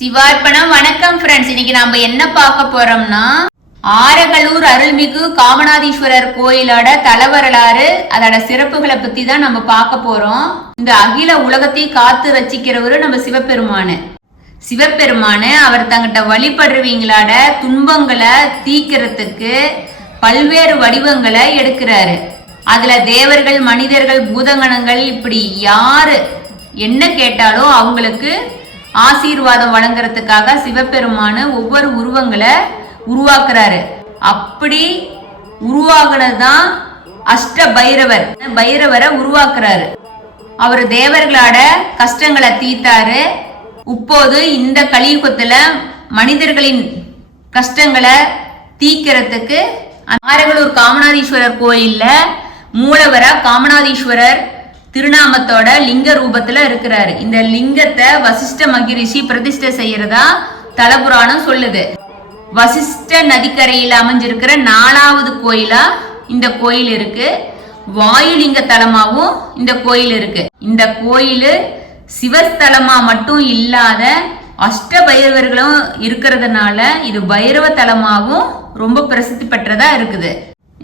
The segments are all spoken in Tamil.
சிவார்ப்பணம். வணக்கம் ஃப்ரெண்ட்ஸ். இன்னைக்கு நாம என்ன பார்க்க போறோம்னா ஆரகலூர் அருள்மிகு காமநாதீஸ்வரர் கோயிலோட தலவரலாறு, அதோட சிறப்புகளை பத்தி தான் நம்ம பார்க்க போறோம். இந்த அகில உலகத்தை காத்து ரசிக்கிறவரு நம்ம சிவபெருமானு அவர் தங்கிட்ட வழிபடுறவங்களோட துன்பங்களை தீக்கிறதுக்கு பல்வேறு வடிவங்களை எடுக்கிறாரு. அதுல தேவர்கள், மனிதர்கள், பூதகணங்கள், இப்படி யாரு என்ன கேட்டாலும் அவங்களுக்கு ஆசீர்வாதம் வழங்குறதுக்காக சிவபெருமானு ஒவ்வொரு உருவங்களை உருவாக்குறாரு. அப்படி உருவாக்குனதுதான் அஷ்ட பைரவரை உருவாக்குறாரு. அவர் தேவர்களோட கஷ்டங்களை தீர்த்தாரு. இப்போது இந்த கலியுகத்துல மனிதர்களின் கஷ்டங்களை தீக்கிறதுக்கு ஆரகலூர் காமநாதீஸ்வரர் கோயில்ல மூலவரா காமநாதீஸ்வரர் திருநாமத்தோட லிங்க ரூபத்துல இருக்கிறாரு. இந்த லிங்கத்தை வசிஷ்ட மகிரிஷி பிரதிஷ்டை செய்யறதா தலபுராணம் சொல்லுது. வசிஷ்ட நதிக்கரையில் அமைஞ்சிருக்கிற 4வது கோயிலா இந்த கோயில் இருக்கு. வாயுலிங்க தலமாவும் இந்த கோயில் இருக்கு. இந்த கோயில் சிவஸ்தலமா மட்டும் இல்லாத அஷ்ட பைரவர்களும் இருக்கிறதுனால இது பைரவ தலமாவும் ரொம்ப பிரசித்தி பெற்றதா இருக்குது.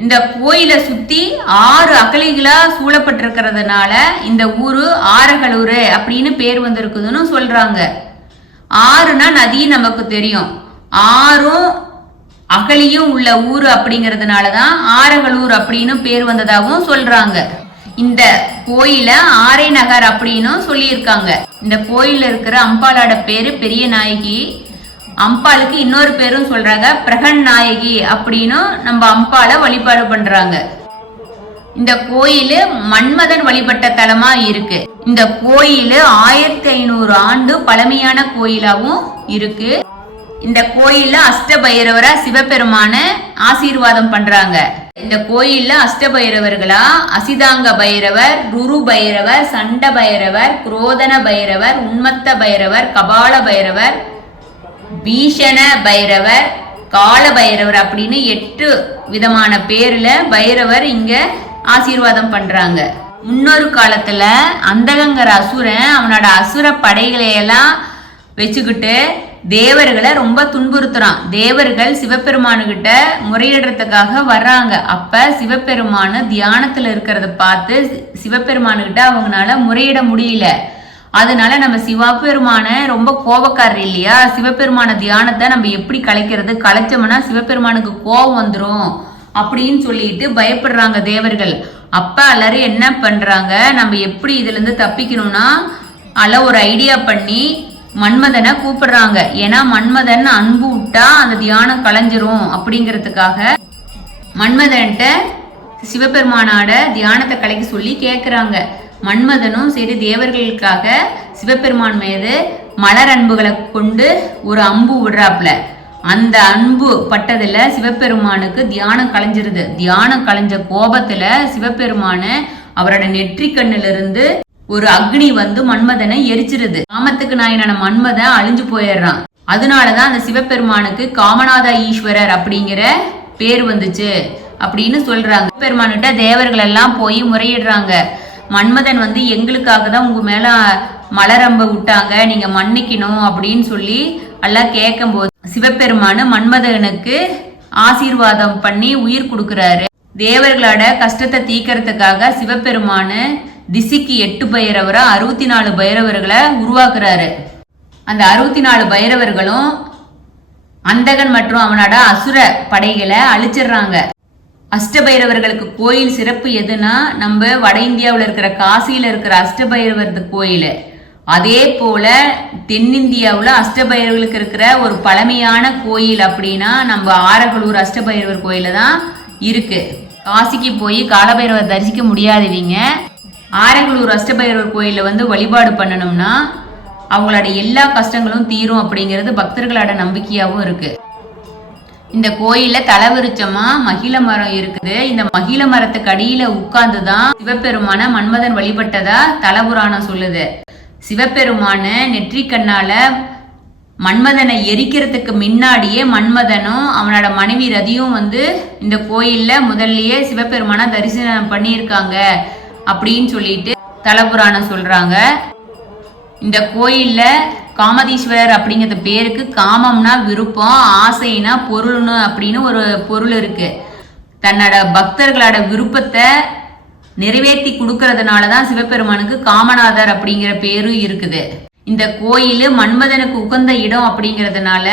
இந்த கோயிலை சுத்தி 6 அகழிகளா சூழப்பட்டிருக்கிறதுனால இந்த ஊரு ஆரகலூர் அப்படின்னு பேர் வந்திருக்குதுன்னு சொல்றாங்க. 6னா நதி நமக்கு தெரியும். 6ம் அகழியும் உள்ள ஊரு அப்படிங்கறதுனாலதான் ஆரகலூர் அப்படின்னு பேர் வந்ததாகவும் சொல்றாங்க. இந்த கோயில ஆரை நகர் அப்படின்னு சொல்லியிருக்காங்க. இந்த கோயில இருக்கிற அம்பாளோட பேரு பெரிய நாயகி. அம்பாளுக்கு இன்னொரு பேரும் சொல்றாங்க பிரகன் நாயகி அப்படின்னு நம்ம அம்பாளை வழிபாடு பண்றாங்க. இந்த கோயில் மன்மதன் வழிபட்ட தலமா இருக்கு. இந்த கோயில் 1500 ஆண்டு பழமையான கோயிலாவும் இருக்கு. இந்த கோயில்ல அஷ்டபைரவரா சிவபெருமான ஆசீர்வாதம் பண்றாங்க. இந்த கோயில்ல அஷ்டபைரவர்களா அசிதாங்க பைரவர், ருரு பைரவர், சண்ட பைரவர், குரோதன பைரவர், உன்மத்த பைரவர், கபால பைரவர், பீஷண பைரவர், கால பைரவர் அப்படின்னு 8 விதமான பேர்ல பைரவர் இங்க ஆசீர்வாதம் பண்றாங்க. முன்னொரு காலத்துல அந்தகங்கிற அசுரன் அவனோட அசுர படைகளையெல்லாம் வச்சுக்கிட்டு தேவர்களை ரொம்ப துன்புறுத்துறான். தேவர்கள் சிவபெருமானுகிட்ட முறையிடுறதுக்காக வர்றாங்க. அப்ப சிவபெருமானு தியானத்துல இருக்கிறத பார்த்து சிவபெருமானுகிட்ட அவங்களால முறையிட முடியல. அதனால நம்ம சிவபெருமான ரொம்ப கோபக்காரர் இல்லையா, சிவபெருமான தியானத்தை நம்ம எப்படி கலைக்கிறது, கலைச்சோம்னா சிவபெருமானுக்கு கோபம் வந்துடும் அப்படின்னு சொல்லிட்டு பயப்படுறாங்க தேவர்கள். அப்ப எல்லாரும் என்ன பண்றாங்க, நம்ம எப்படி இதுல இருந்து தப்பிக்கணும்னா ஒரு ஐடியா பண்ணி மன்மதனை கூப்பிடுறாங்க. ஏன்னா மன்மதன் அன்பு விட்டா அந்த தியானம் கலைஞ்சிரும் அப்படிங்கிறதுக்காக மன்மதன்ட்ட சிவபெருமானோட தியானத்தை கலைக்க சொல்லி கேட்கிறாங்க. மன்மதனும் சரி தேவர்களுக்காக சிவபெருமான் மீது மலர் அன்புகளை கொண்டு ஒரு அம்பு விடுறாப்ல. அந்த அன்பு பட்டதுல சிவபெருமானுக்கு தியானம் கலைஞ்சிருது. தியானம் கலைஞ்ச கோபத்துல சிவபெருமானு அவரோட நெற்றி கண்ணுல இருந்து ஒரு அக்னி வந்து மன்மதனை எரிச்சிருது. காமத்துக்கு நாயனான மன்மதன் அழிஞ்சு போயிடுறான். அதனாலதான் அந்த சிவபெருமானுக்கு காமநாத ஈஸ்வரர் அப்படிங்கிற பேர் வந்துச்சு அப்படின்னு சொல்றாங்க. சிவபெருமான்கிட்ட தேவர்கள் எல்லாம் போய் முறையிடுறாங்க. மன்மதன் வந்து எங்களுக்காக தான் உங்க மேல மலரம்ப விட்டாங்க, நீங்க மன்னிக்கணும் அப்படின்னு சொல்லி எல்லாம் கேட்கும் போது சிவபெருமானு மன்மதனுக்கு ஆசீர்வாதம் பண்ணி உயிர் கொடுக்கிறாரு. தேவர்களோட கஷ்டத்தை தீக்கிறதுக்காக சிவபெருமானு திசைக்கு 8 பைரவரா 64 பைரவர்களை உருவாக்குறாரு. அந்த 64 பைரவர்களும் அந்தகன் மற்றும் அவனோட அசுர படைகளை அழிச்சிடுறாங்க. அஷ்டபைரவர்களுக்கு கோயில் சிறப்பு எதுனா, நம்ம வட இந்தியாவில் இருக்கிற காசியில இருக்கிற அஷ்டபைரவர் கோயில், அதே போல தென்னிந்தியாவில் அஷ்டபைரவர்களுக்கு இருக்கிற ஒரு பழமையான கோயில் அப்படின்னா நம்ம ஆரகலூர் அஷ்டபைரவர் கோயில தான் இருக்கு. காசிக்கு போய் காலபைரவர் தரிசிக்க முடியாதவங்க ஆரகலூர் அஷ்டபைரவர் கோயில வந்து வழிபாடு பண்ணணும்னா அவங்களோட எல்லா கஷ்டங்களும் தீரும் அப்படிங்கிறது பக்தர்களோட நம்பிக்கையாவும் இருக்கு. இந்த கோயில்ல தலவிருச்சமா மகிழ மரம் இருக்குது. இந்த மகிழ மரத்துக்கு அடியில உட்கார்ந்துதான் சிவபெருமான மன்மதன் வழிபட்டதா தலபுராணம் சொல்லுது. சிவபெருமான நெற்றி கண்ணால மன்மதனை எரிக்கிறதுக்கு முன்னாடியே மன்மதனும் அவனோட மனைவி ரதியும் வந்து இந்த கோயில்ல முதல்லயே சிவபெருமான தரிசனம் பண்ணியிருக்காங்க அப்படின்னு சொல்லிட்டு தலபுராணம் சொல்றாங்க. இந்த கோயில்ல காமதீஸ்வரர் அப்படிங்கிற பேருக்கு காமம்னா விருப்பம், ஆசைனா பொருள்னு அப்படின்னு ஒரு பொருள் இருக்கு. தன்னோட பக்தர்களோட விருப்பத்தை நிறைவேற்றி கொடுக்கறதுனாலதான் சிவபெருமானுக்கு காமநாதர் அப்படிங்கிற பேரும் இருக்குது. இந்த கோயில் மன்மதனுக்கு உகந்த இடம் அப்படிங்கிறதுனால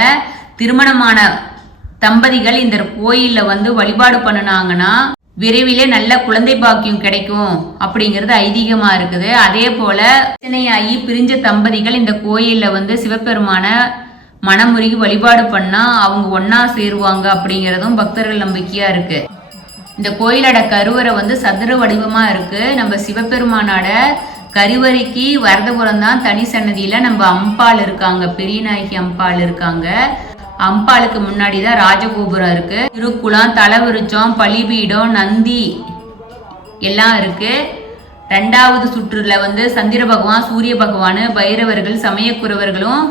திருமணமான தம்பதிகள் இந்த கோயில்ல வழிபாடு பண்ணினாங்கன்னா விரைவிலே நல்ல குழந்தை பாக்கியம் கிடைக்கும் அப்படிங்கிறது ஐதீகமா இருக்குது. அதே போல பிரச்சனையாகி பிரிஞ்ச தம்பதிகள் இந்த கோயில்ல சிவபெருமான மனமுருகி வழிபாடு பண்ணா அவங்க ஒன்னா சேருவாங்க அப்படிங்கறதும் பக்தர்கள் நம்பிக்கையா இருக்கு. இந்த கோயிலோட கருவறை சதுர வடிவமா இருக்கு. நம்ம சிவபெருமானோட கருவறைக்கு வரதபுரம் தான் தனி சன்னதியில நம்ம அம்பாள் இருக்காங்க, பெரியநாயகி அம்பாள் இருக்காங்க. அம்பாளுக்கு முன்னாடிதான் ராஜகோபுரம் இருக்கு. திருக்குளம், தலவிருச்சம், பலிபீடம், நந்தி எல்லாம் இருக்கு. 2வது சுற்றுல சந்திர பகவான், சூரிய பகவான், பைரவர்கள், சமயக்குறவர்களும்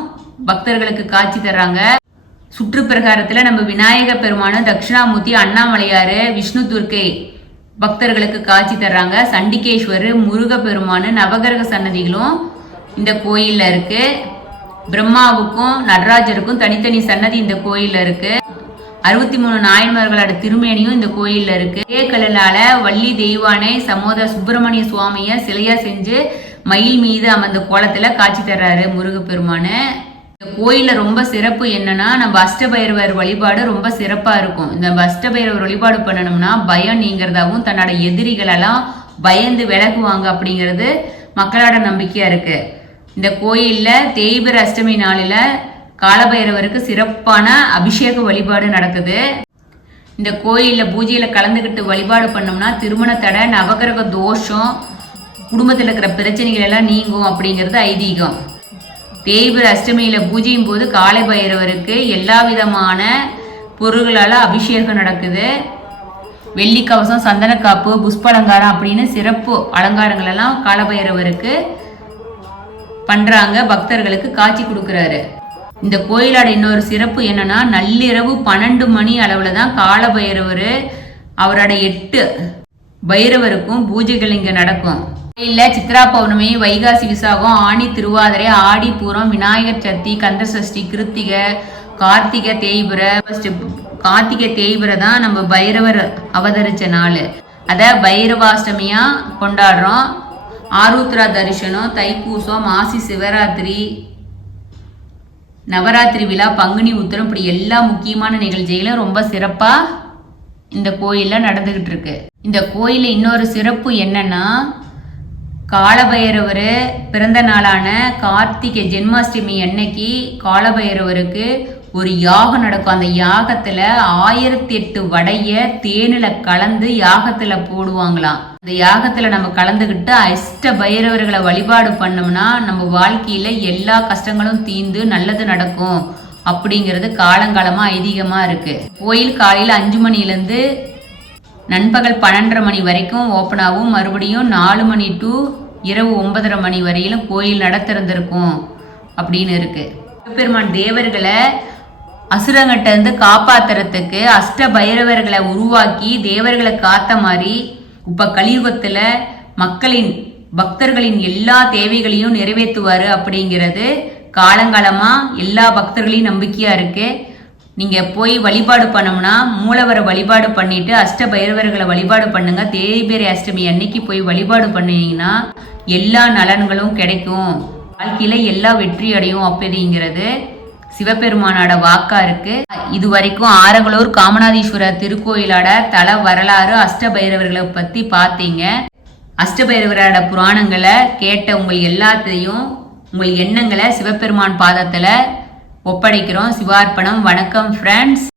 பக்தர்களுக்கு காட்சி தர்றாங்க. சுற்று பிரகாரத்துல நம்ம விநாயக பெருமானு, தட்சிணாமூர்த்தி, அண்ணாமலையாரு, விஷ்ணு துர்க்கை பக்தர்களுக்கு காட்சி தர்றாங்க. சண்டிகேஸ்வரர், முருக பெருமானு, நவகிரக சன்னதிகளும் இந்த கோயில்ல இருக்கு. பிரம்மாவுக்கும் நடராஜருக்கும் தனித்தனி சன்னதி இந்த கோயில்ல இருக்கு. 63 நாயன்மார்களோட திருமேனியும் இந்த கோயில்ல இருக்கு. கல்லால வள்ளி தெய்வானை சமோத சுப்பிரமணிய சுவாமிய சிலையா செஞ்சு மயில் மீது அமர்ந்த கோலத்துல காட்சி தர்றாரு முருகப்பெருமானு. இந்த கோயில்ல ரொம்ப சிறப்பு என்னன்னா, நம்ம அஷ்டபைரவர் வழிபாடு ரொம்ப சிறப்பா இருக்கும். இந்த அஷ்டபைரவர் வழிபாடு பண்ணணும்னா பயம் நீங்கிறதாவும் தன்னோட எதிரிகளெல்லாம் பயந்து விலகுவாங்க அப்படிங்கிறது மக்களோட நம்பிக்கையா இருக்கு. இந்த கோயில்ல தேய்பிர அஷ்டமி நாளில காலபைரவருக்கு சிறப்பான அபிஷேக வழிபாடு நடக்குது. இந்த கோயில்ல பூஜையில கலந்துகிட்டு வழிபாடு பண்ணோம்னா திருமண தடை, நவகிரக தோஷம், குடும்பத்தில் இருக்கிற பிரச்சனைகள் எல்லாம் நீங்கும் அப்படிங்கிறது ஐதீகம். தேய்பிர அஷ்டமியில பூஜையும் போது காலை பைரவருக்கு எல்லா விதமான பொருள்களால அபிஷேகம் நடக்குது. வெள்ளி கவசம், சந்தனக்காப்பு, புஷ்ப அலங்காரம் அப்படின்னு சிறப்பு அலங்காரங்கள் எல்லாம் காலபைரவருக்கு பண்றாங்க, பக்தர்களுக்கு காட்சி கொடுக்கறாரு. இந்த கோயிலோட இன்னொரு சிறப்பு என்னன்னா, நள்ளிரவு 12 மணி அளவுல தான் காலபைரவர் அவரோட 8 பைரவருக்கும் பூஜைகள் இங்க நடக்கும். இல்ல சித்ரா பௌர்ணமி, வைகாசி விசாகம், ஆணி திருவாதிரை, ஆடி பூரம், விநாயகர் சதுர்த்தி, கந்த சஷ்டி, கிருத்திகை, கார்த்திகை தேய்பிர. கார்த்திகை தேய்பிர தான் நம்ம பைரவர் அவதரிச்ச நாள். அத பைரவாஷ்டமியா கொண்டாடுறோம். ஆருத்ரா தரிசனம், தைப்பூசம், மாசி சிவராத்திரி, நவராத்திரி விழா, பங்குனி உத்திரம், இப்படி எல்லா முக்கியமான நிகழ்ச்சிகளும் ரொம்ப சிறப்பா இந்த கோயில்ல நடந்துகிட்டு இருக்கு. இந்த கோயில இன்னொரு சிறப்பு என்னன்னா, காலபைரவர் பிறந்த நாளான கார்த்திகை ஜென்மாஷ்டமி அன்னைக்கு காலபைரவருக்கு ஒரு யாகம் நடக்கும். அந்த யாகத்துல 1008 வடைய தேனில கலந்து யாகத்துல போடுவாங்களாம். அந்த யாகத்துல நம்ம கலந்துகிட்டு அஷ்ட பைரவர்களை வழிபாடு பண்ணோம்னா நம்ம வாழ்க்கையில எல்லா கஷ்டங்களும் தீர்ந்து நல்லது நடக்கும் அப்படிங்கிறது காலங்காலமா ஐதீகமா இருக்கு. கோயில் காலையில 5 மணிலேருந்து நண்பகல் 12:30 மணி வரைக்கும் ஓப்பன் ஆகும். மறுபடியும் 4 மணி டு இரவு 9:30 மணி வரையிலும் கோயில் நட திறந்திருக்கும் அப்படின்னு இருக்கு. பெருமான் தேவர்களை அசுரங்கிட்ட இருந்து காப்பாத்துறதுக்கு அஷ்ட பைரவர்களை உருவாக்கி தேவர்களை காத்த மாதிரி இப்ப கலியுகத்துல மக்களின் பக்தர்களின் எல்லா தேவைகளையும் நிறைவேற்றுவாரு அப்படிங்கிறது காலங்காலமா எல்லா பக்தர்களையும் நம்பிக்கையா இருக்கு. நீங்க போய் வழிபாடு பண்ணோம்னா மூலவரை வழிபாடு பண்ணிட்டு அஷ்ட பைரவர்களை வழிபாடு பண்ணுங்க. தேய்பிரை அஷ்டமி அன்னைக்கு போய் வழிபாடு பண்ணீங்கன்னா எல்லா நலன்களும் கிடைக்கும், வாழ்க்கையில எல்லா வெற்றி அடையும் அப்படிங்கிறது சிவபெருமானோட வாக்கா இருக்கு. இது வரைக்கும் ஆரங்களூர் காமநாதீஸ்வரர் திருக்கோயிலோட தல வரலாறு, அஷ்ட பைரவர்களை பத்தி பார்த்தீங்க. அஷ்டபைரவரோட புராணங்களை கேட்ட உங்கள் எல்லாத்தையும் உங்கள் எண்ணங்களை சிவபெருமான் பாதத்துல ஒப்படைக்கிறோம். சிவார்ப்பணம். வணக்கம் ஃப்ரெண்ட்ஸ்.